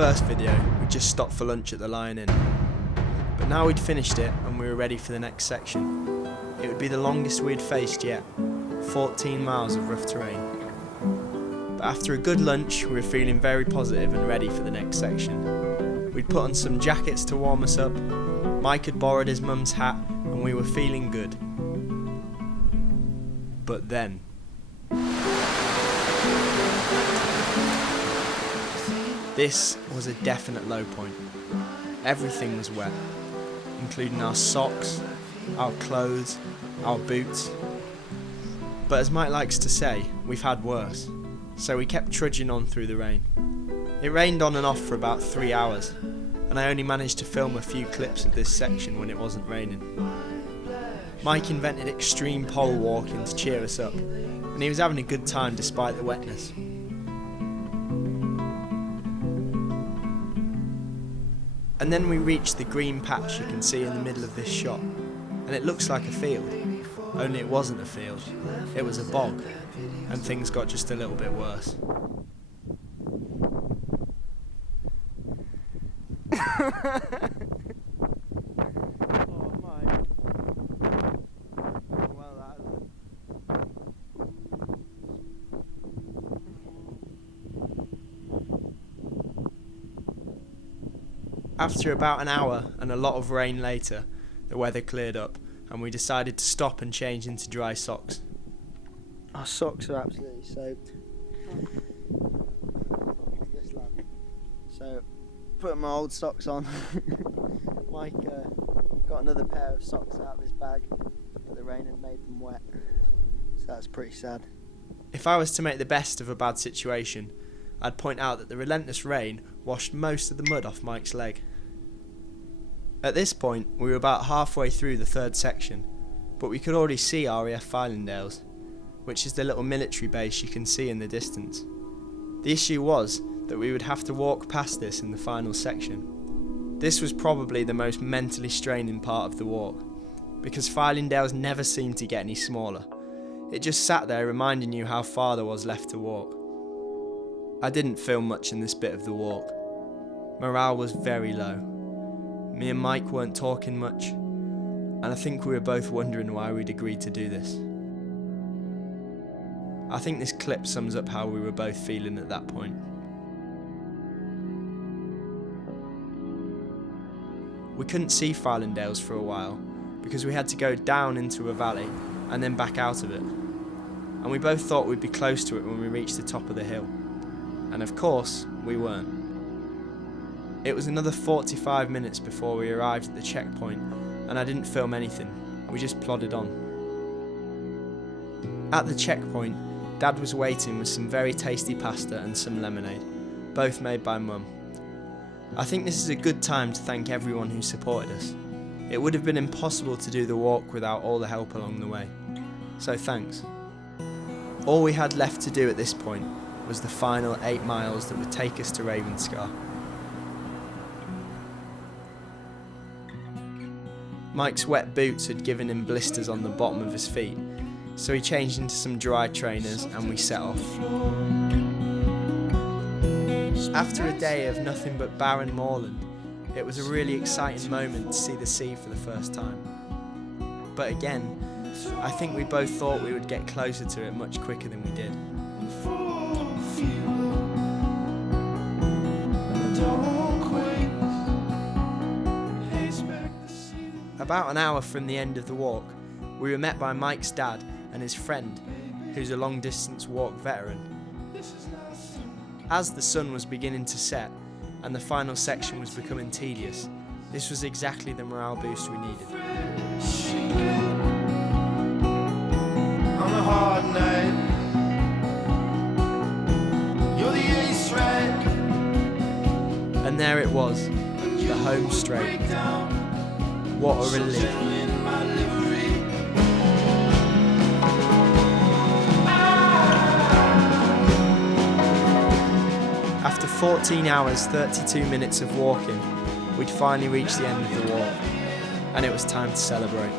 first video, we just stopped for lunch at the Lion Inn. But now we'd finished it and we were ready for the next section. It would be the longest we'd faced yet, 14 miles of rough terrain. But after a good lunch, we were feeling very positive and ready for the next section. We'd put on some jackets to warm us up, Mike had borrowed his mum's hat, and we were feeling good. But then... this was a definite low point. Everything was wet, including our socks, our clothes, our boots. But as Mike likes to say, we've had worse, so we kept trudging on through the rain. It rained on and off for about 3 hours, and I only managed to film a few clips of this section when it wasn't raining. Mike invented extreme pole walking to cheer us up, and he was having a good time despite the wetness. And then we reached the green patch you can see in the middle of this shot, and it looks like a field, only it wasn't a field, it was a bog, and things got just a little bit worse. Oh my. Well, After about an hour and a lot of rain later, the weather cleared up and we decided to stop and change into dry socks. Our socks are absolutely soaked. So, put my old socks on. Mike got another pair of socks out of his bag, but the rain had made them wet. So that's pretty sad. If I was to make the best of a bad situation, I'd point out that the relentless rain washed most of the mud off Mike's leg. At this point, we were about halfway through the third section, but we could already see RAF Fylingdales, which is the little military base you can see in the distance. The issue was that we would have to walk past this in the final section. This was probably the most mentally straining part of the walk, because Fylingdales never seemed to get any smaller. It just sat there reminding you how far there was left to walk. I didn't film much in this bit of the walk. Morale was very low. Me and Mike weren't talking much, and I think we were both wondering why we'd agreed to do this. I think this clip sums up how we were both feeling at that point. We couldn't see Fylingdales for a while because we had to go down into a valley and then back out of it, and we both thought we'd be close to it when we reached the top of the hill, and of course we weren't. It was another 45 minutes before we arrived at the checkpoint, and I didn't film anything, we just plodded on. At the checkpoint, Dad was waiting with some very tasty pasta and some lemonade, both made by Mum. I think this is a good time to thank everyone who supported us. It would have been impossible to do the walk without all the help along the way, so thanks. All we had left to do at this point was the final 8 miles that would take us to Ravenscar. Mike's wet boots had given him blisters on the bottom of his feet, so he changed into some dry trainers and we set off. After a day of nothing but barren moorland, it was a really exciting moment to see the sea for the first time. But again, I think we both thought we would get closer to it much quicker than we did. About an hour from the end of the walk, we were met by Mike's dad and his friend, who's a long-distance walk veteran. As the sun was beginning to set and the final section was becoming tedious, this was exactly the morale boost we needed. On a hard night, you're the ace, right? And there it was, the home straight. What a relief. After 14 hours, 32 minutes of walking, we'd finally reached the end of the walk, and it was time to celebrate.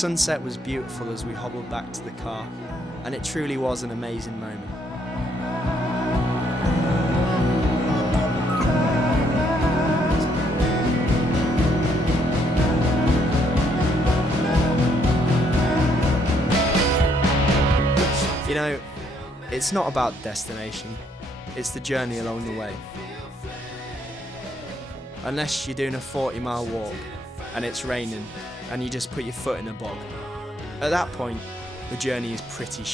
sunset was beautiful as we hobbled back to the car, and it truly was an amazing moment. You know, it's not about destination, it's the journey along the way. Unless you're doing a 40-mile walk and it's raining and you just put your foot in a bog. At that point, the journey is pretty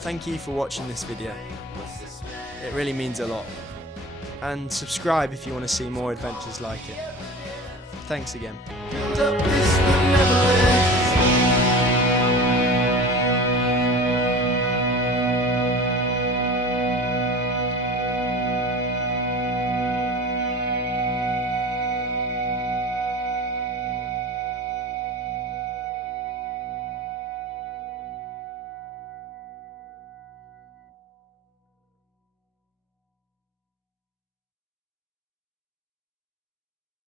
Thank you for watching this video. It really means a lot. And subscribe if you want to see more adventures like it. Thanks again.